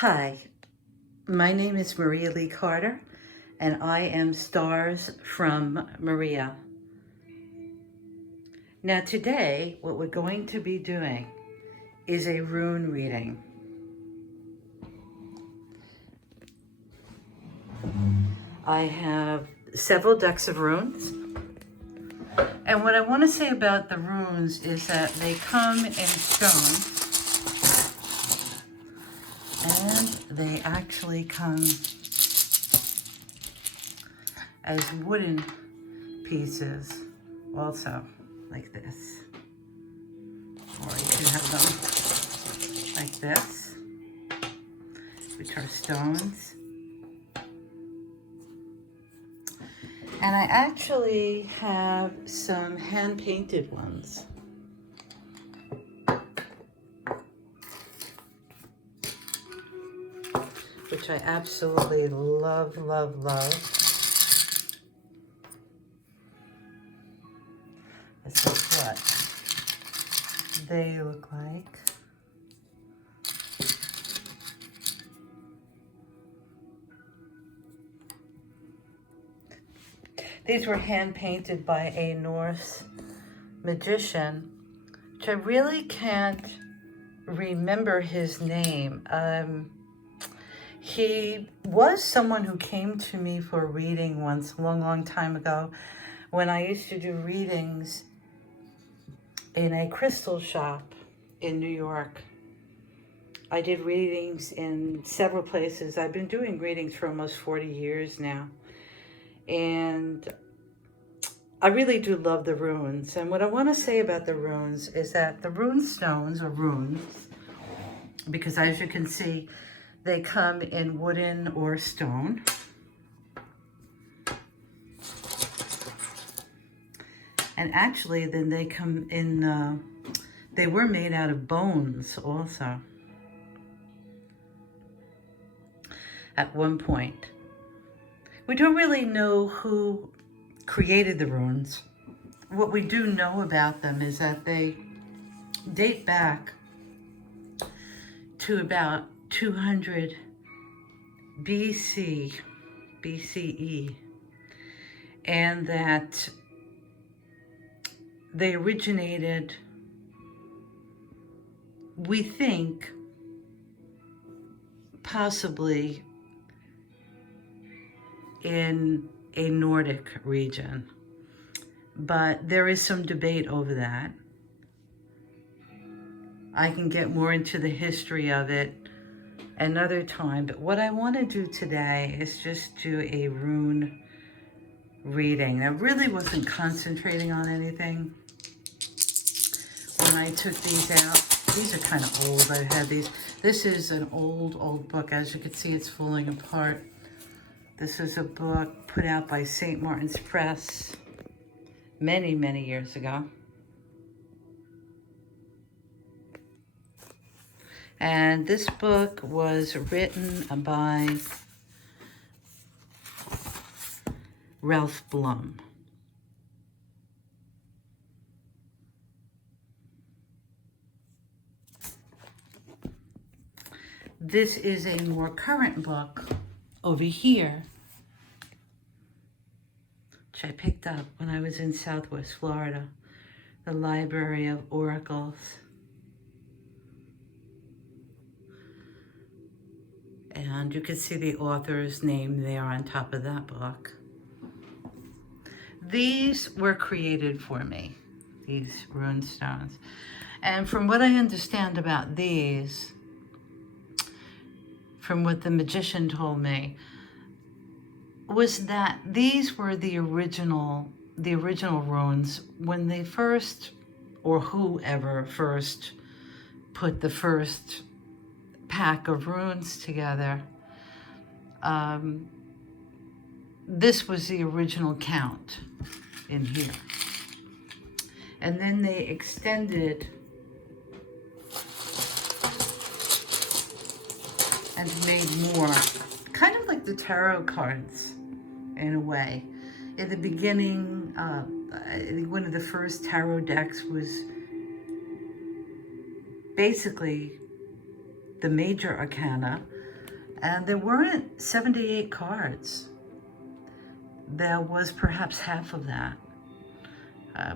Hi, my name is Maria Lee Carter, and I am Stars from Maria. Now today, what we're going to be doing is a rune reading. I have several decks of runes, and what I want to say about the runes is that they come in stone, and they actually come as wooden pieces also, like this. Or you can have them like this, which are stones. And I actually have some hand-painted ones. Which I absolutely love, love, love. This is what they look like. These were hand-painted by a Norse magician, which I really can't remember his name. He was someone who came to me for a reading once, a long, long time ago, when I used to do readings in a crystal shop in New York. I did readings in several places. I've been doing readings for almost 40 years now. And I really do love the runes. And what I want to say about the runes is that the rune stones, or runes, because as you can see, they come in wooden or stone. And actually, then they come in, they were made out of bones also at one point. We don't really know who created the runes. What we do know about them is that they date back to about 200 BCE, and that they originated, we think, possibly in a Nordic region, but there is some debate over that. I can get more into the history of it another time, but what I want to do today is just do a rune reading. I really wasn't concentrating on anything when I took these out. These are kind of old. I've had these. This is an old book. As you can see, it's falling apart. This is a book put out by St. Martin's Press many, many years ago. And this book was written by Ralph Blum. This is a more current book over here, which I picked up when I was in Southwest Florida, the Library of Oracles. And you can see the author's name there on top of that book. These were created for me, these rune stones. And from what I understand about these, from what the magician told me, was that these were the original runes when they first, or whoever first put the first pack of runes together. This was the original count in here. And then they extended and made more, kind of like the tarot cards in a way. In the beginning, I think one of the first tarot decks was basically the major arcana, And there weren't 78 cards. There was perhaps half of that.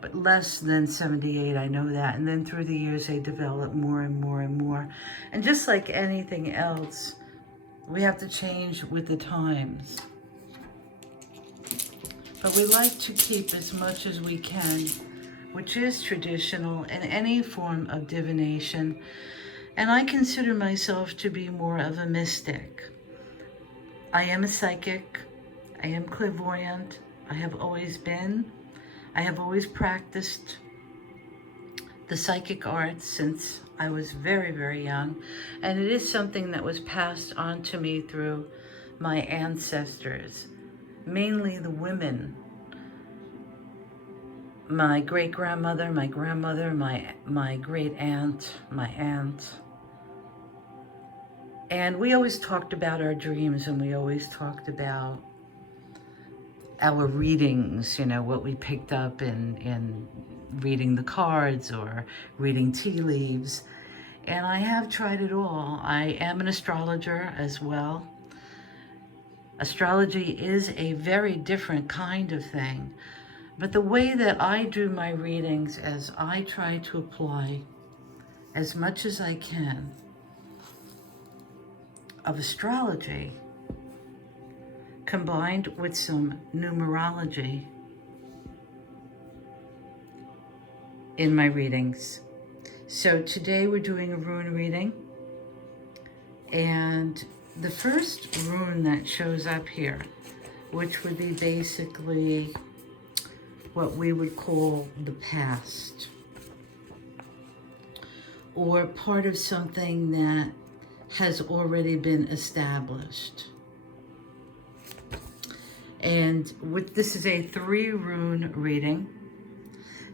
But less than 78, I know that. And then through the years, they developed more and more and more. And just like anything else, we have to change with the times. But we like to keep as much as we can, which is traditional in any form of divination. And I consider myself to be more of a mystic. I am a psychic. I am clairvoyant. I have always been. I have always practiced the psychic arts since I was very, very young. And it is something that was passed on to me through my ancestors, mainly the women. My great-grandmother, my grandmother, my great-aunt, my aunt. And we always talked about our dreams, and we always talked about our readings, you know, what we picked up in reading the cards or reading tea leaves. And I have tried it all. I am an astrologer as well. Astrology is a very different kind of thing. But the way that I do my readings is I try to apply as much as I can of astrology combined with some numerology in my readings. So today we're doing a rune reading, and the first rune that shows up here, which would be basically what we would call the past, or part of something that has already been established. And this is a 3-rune reading.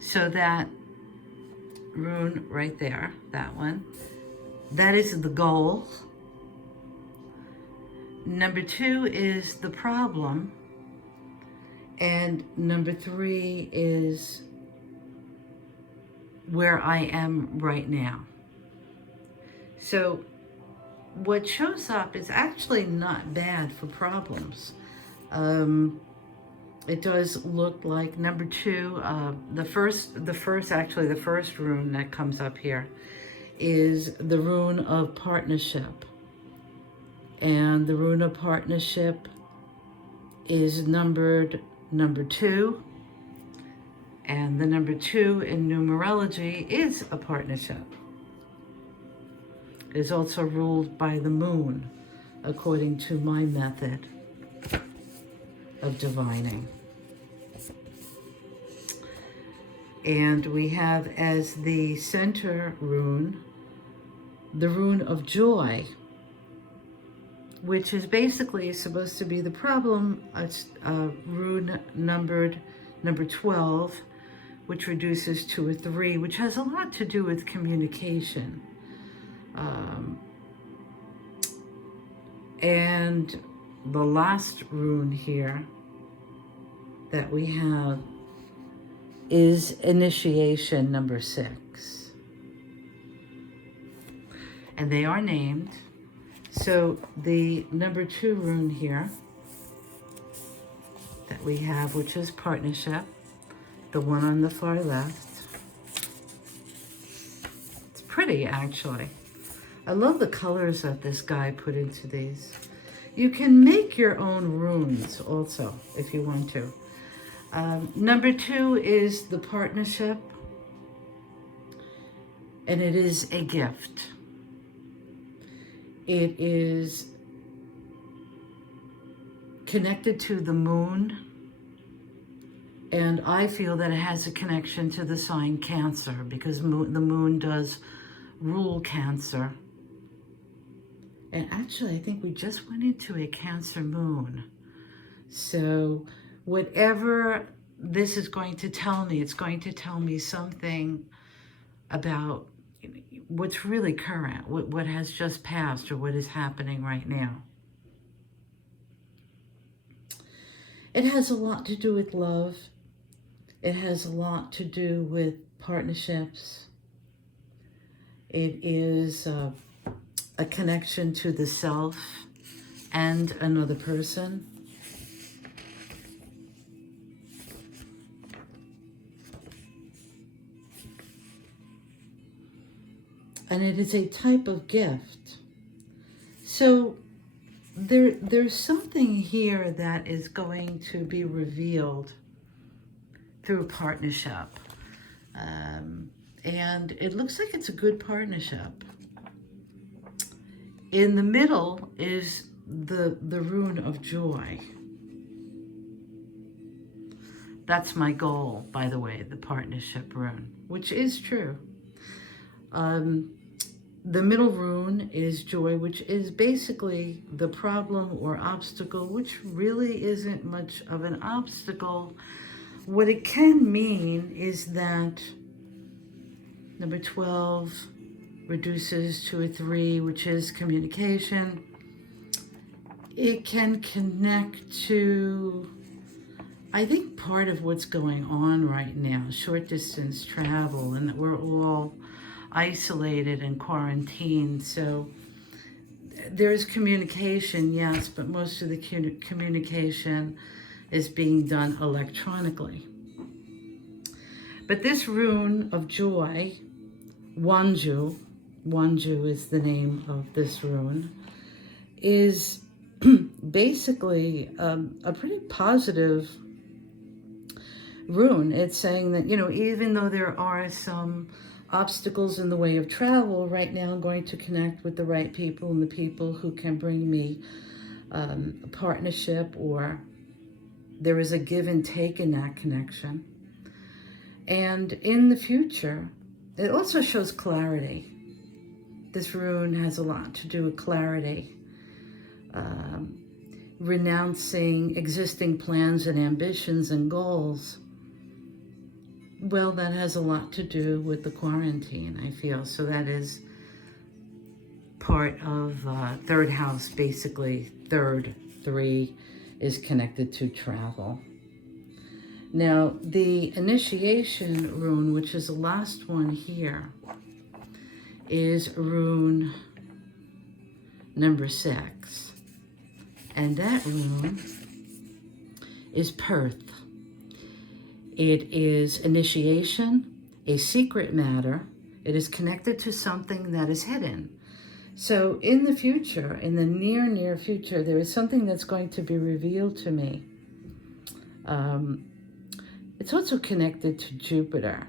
So that rune right there, that one, that is the goal. Number 2 is the problem. And number 3 is where I am right now. So what shows up is actually not bad for problems. It does look like number 2, the first rune that comes up here is the rune of partnership. And the rune of partnership is numbered number 2. And the number 2 in numerology is a partnership. It is also ruled by the moon, according to my method of divining. And we have as the center rune, the rune of joy, which is basically supposed to be the problem. It's rune numbered number 12, which reduces to a 3, which has a lot to do with communication. And the last rune here that we have is initiation number 6. And they are named. So the number 2 rune here that we have, which is partnership, the one on the far left. It's pretty, actually. I love the colors that this guy put into these. You can make your own runes also, if you want to. Number 2 is the partnership, and it is a gift. It is connected to the moon, and I feel that it has a connection to the sign Cancer, because the moon does rule Cancer. And actually, I think we just went into a Cancer moon. So whatever this is going to tell me, it's going to tell me something about what's really current, what has just passed, or what is happening right now. It has a lot to do with love. It has a lot to do with partnerships. It is a connection to the self. and another person. And it is a type of gift. So there's something here that is going to be revealed through a partnership. And it looks like it's a good partnership. In the middle is the rune of joy. That's my goal, by the way, the partnership rune, which is true. The middle rune is joy, which is basically the problem or obstacle, which really isn't much of an obstacle. What it can mean is that number 12 reduces to a 3, which is communication. It can connect to, I think, part of what's going on right now, short distance travel, and that we're all isolated and quarantined. So there's communication, yes, but most of the communication is being done electronically. But this rune of joy, Wanju is the name of this rune, is basically a pretty positive rune. It's saying that, you know, even though there are some obstacles in the way of travel, right now I'm going to connect with the right people and the people who can bring me a partnership, or there is a give and take in that connection. And in the future, it also shows clarity. This rune has a lot to do with clarity. Renouncing existing plans and ambitions and goals. Well, that has a lot to do with the quarantine, I feel. So that is part of third house, basically. Third, 3 is connected to travel. Now, the initiation rune, which is the last one here, is rune number 6. And that rune is Perth. It is initiation, a secret matter. It is connected to something that is hidden. So in the future, in the near future, there is something that's going to be revealed to me. It's also connected to Jupiter.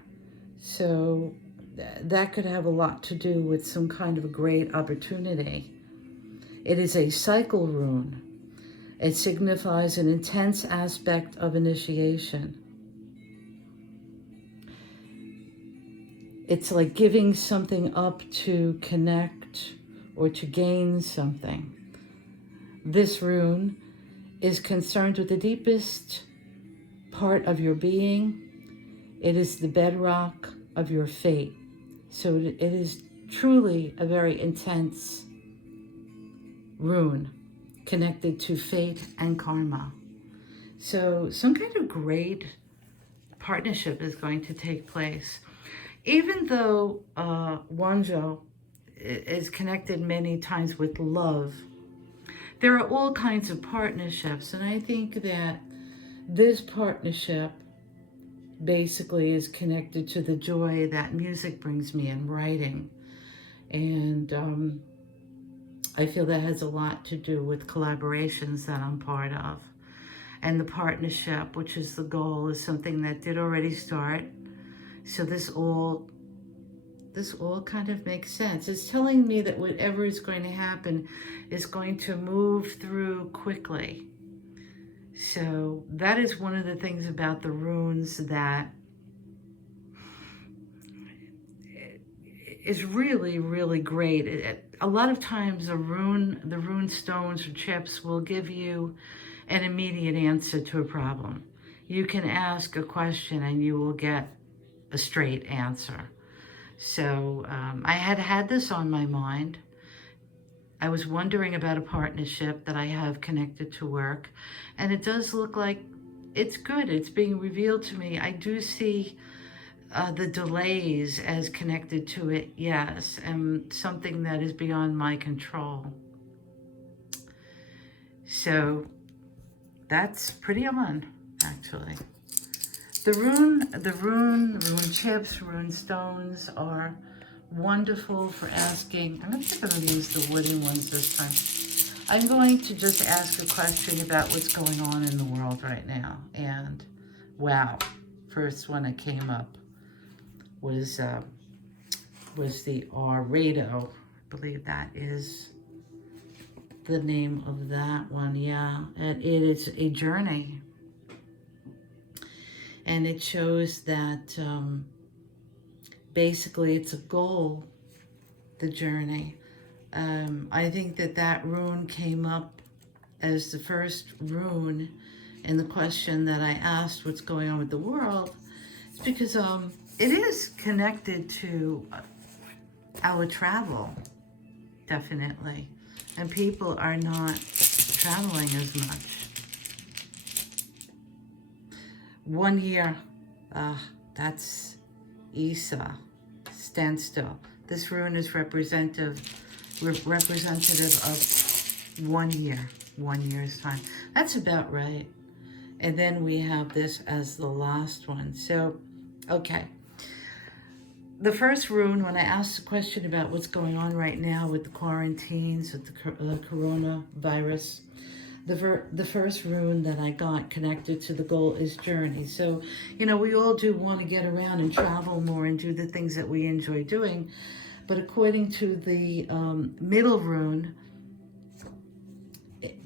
So that could have a lot to do with some kind of a great opportunity. It is a cycle rune. It signifies an intense aspect of initiation. It's like giving something up to connect or to gain something. This rune is concerned with the deepest part of your being. It is the bedrock of your fate. So it is truly a very intense rune connected to fate and karma. So some kind of great partnership is going to take place. Even though Wanzhou is connected many times with love, there are all kinds of partnerships, and I think that this partnership basically is connected to the joy that music brings me in writing. And I feel that has a lot to do with collaborations that I'm part of. And the partnership, which is the goal, is something that did already start. So this all kind of makes sense. It's telling me that whatever is going to happen is going to move through quickly. So that is one of the things about the runes that is really, really great. A lot of times the rune stones or chips will give you an immediate answer to a problem. You can ask a question and you will get a straight answer. So I had this on my mind. I was wondering about a partnership that I have connected to work, and it does look like it's good. It's being revealed to me. I do see the delays as connected to it, yes, and something that is beyond my control. So that's pretty on, actually. Rune chips, rune stones are wonderful for asking. I'm actually going to use the wooden ones this time. I'm going to just ask a question about what's going on in the world right now. And wow, first one that came up was the Rado. I believe that is the name of that one. Yeah, and it is a journey. And it shows that basically it's a goal, the journey. I think that rune came up as the first rune in the question that I asked, what's going on with the world? It's because it is connected to our travel, definitely. And people are not traveling as much. 1 year, that's Isa, standstill. This rune is representative of 1 year, 1 year's time. That's about right. And then we have this as the last one. So, okay. The first rune, when I asked the question about what's going on right now with the quarantines, with the coronavirus, the first rune that I got connected to the goal is journey. So, you know, we all do want to get around and travel more and do the things that we enjoy doing. But according to the middle rune,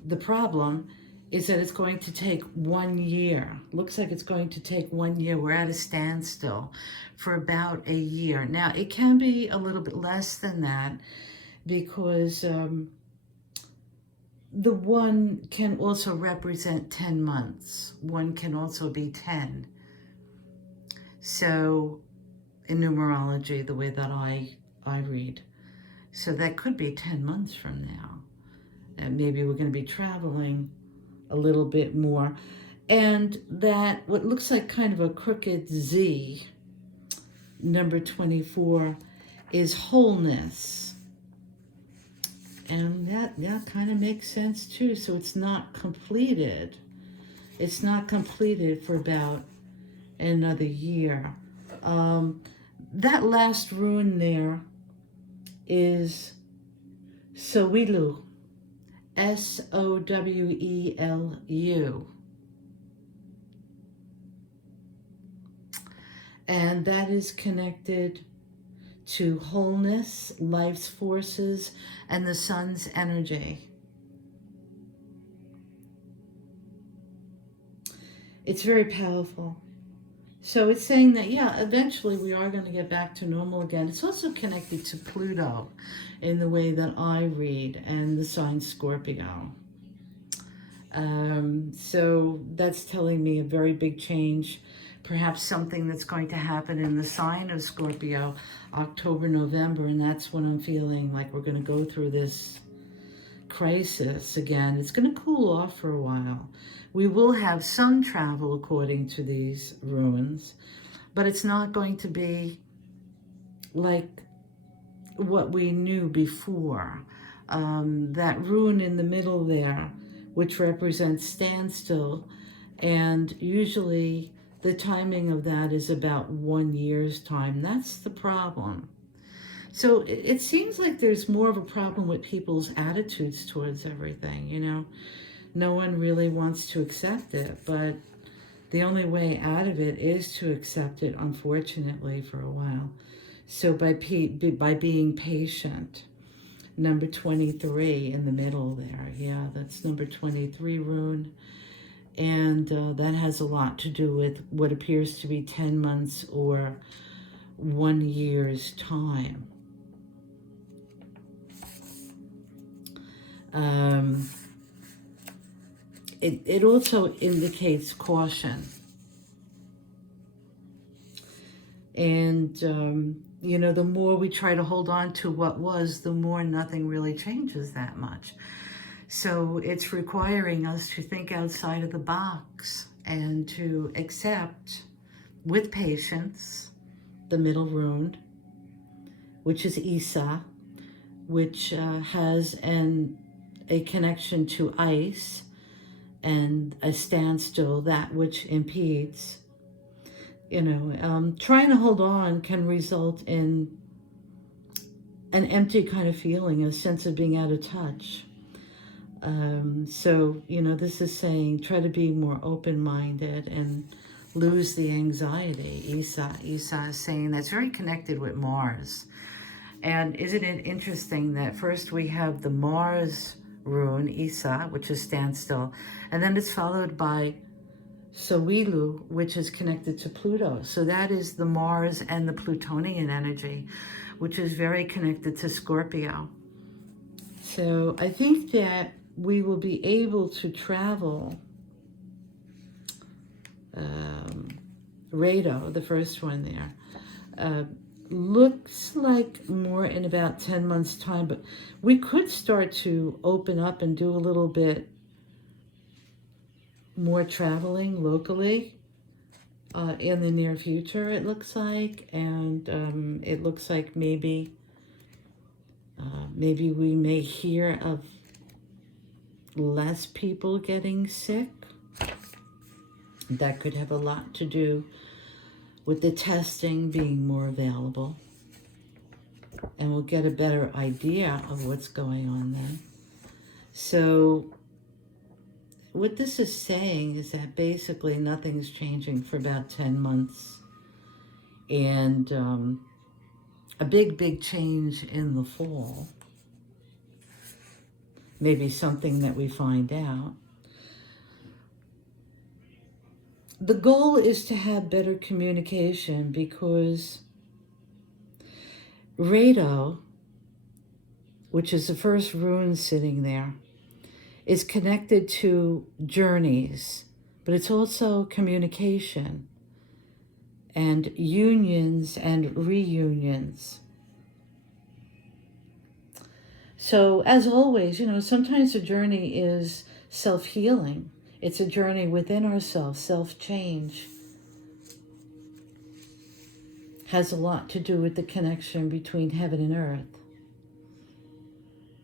the problem is that it's going to take 1 year. Looks like it's going to take 1 year. We're at a standstill for about a year. Now, it can be a little bit less than that because the 1 can also represent 10 months. 1 can also be 10. So, in numerology, the way that I read. So that could be 10 months from now. And maybe we're going to be traveling a little bit more. And that, what looks like kind of a crooked Z, number 24, is wholeness. And that kind of makes sense too. So it's not completed. It's not completed for about another year. That last rune there is Sowelu, Sowelu. And that is connected to wholeness, life's forces, and the sun's energy. It's very powerful. So it's saying that, yeah, eventually we are going to get back to normal again. It's also connected to Pluto in the way that I read, and the sign Scorpio. So that's telling me a very big change, perhaps something that's going to happen in the sign of Scorpio, October, November, and that's when I'm feeling like we're going to go through this crisis again. It's going to cool off for a while. We will have some travel according to these runes, but it's not going to be like what we knew before. That rune in the middle there, which represents standstill, and usually the timing of that is about 1 year's time. That's the problem. So it seems like there's more of a problem with people's attitudes towards everything, you know. No one really wants to accept it, but the only way out of it is to accept it, unfortunately, for a while. So by being patient. Number 23 in the middle there. Yeah, that's number 23 rune. And that has a lot to do with what appears to be 10 months or 1 year's time. It also indicates caution. And, you know, the more we try to hold on to what was, the more nothing really changes that much. So it's requiring us to think outside of the box and to accept with patience the middle rune, which is Isa, which has an a connection to ice and a standstill, that which impedes. Trying to hold on can result in an empty kind of feeling, a sense of being out of touch. So, this is saying try to be more open-minded and lose the anxiety. Isa is saying that's very connected with Mars. And isn't it interesting that first we have the Mars rune, Isa, which is standstill, and then it's followed by Sawilu, which is connected to Pluto. So that is the Mars and the Plutonian energy, which is very connected to Scorpio. So I think that we will be able to travel Rado, the first one there, looks like more in about 10 months time, but we could start to open up and do a little bit more traveling locally in the near future, it looks like. And it looks like maybe we may hear of less people getting sick. That could have a lot to do with the testing being more available. And we'll get a better idea of what's going on then. So what this is saying is that basically nothing's changing for about 10 months. And a big change in the fall. Maybe something that we find out. The goal is to have better communication because Rado, which is the first rune sitting there, is connected to journeys, but it's also communication and unions and reunions. So as always, sometimes the journey is self-healing. It's a journey within ourselves, self-change. Has a lot to do with the connection between heaven and earth.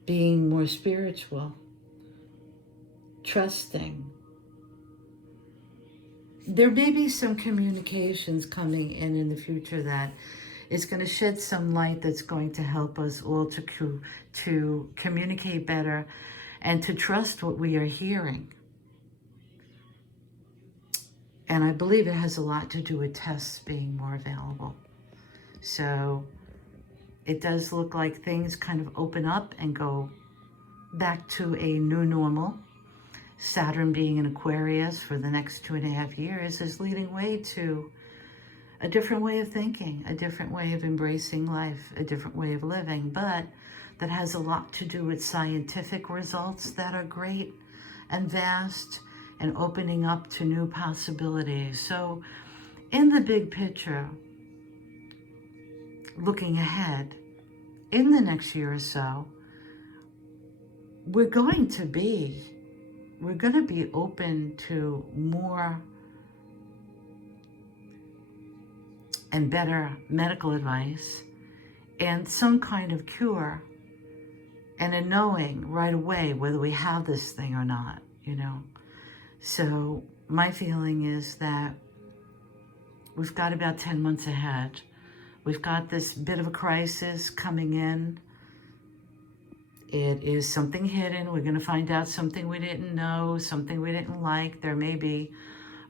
Being more spiritual. Trusting. There may be some communications coming in the future that is going to shed some light that's going to help us all to communicate better and to trust what we are hearing. And I believe it has a lot to do with tests being more available. So it does look like things kind of open up and go back to a new normal. Saturn being in Aquarius for the next 2.5 years is leading way to a different way of thinking, a different way of embracing life, a different way of living, but that has a lot to do with scientific results that are great and vast and opening up to new possibilities. So in the big picture, looking ahead, in the next year or so, we're going to be open to more and better medical advice and some kind of cure and a knowing right away whether we have this thing or not, So my feeling is that we've got about 10 months ahead. We've got this bit of a crisis coming in. It is something hidden. We're going to find out something we didn't know, something we didn't like. There may be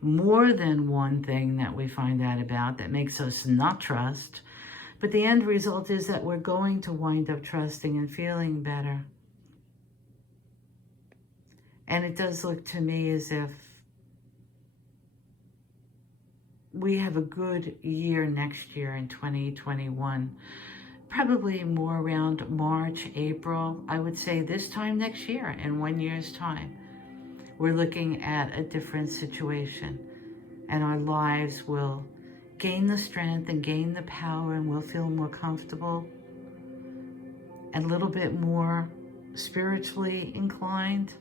more than one thing that we find out about that makes us not trust. But the end result is that we're going to wind up trusting and feeling better. And it does look to me as if we have a good year next year in 2021. Probably more around March, April. I would say this time next year, in 1 year's time, we're looking at a different situation. And our lives will gain the strength and gain the power, and we'll feel more comfortable and a little bit more spiritually inclined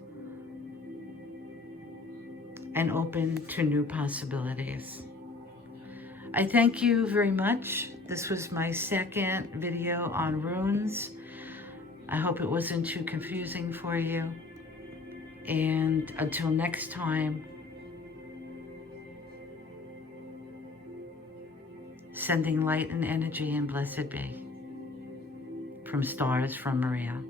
and open to new possibilities. I thank you very much. This was my second video on runes. I hope it wasn't too confusing for you. And until next time, sending light and energy, and blessed be. From Stars from Maria.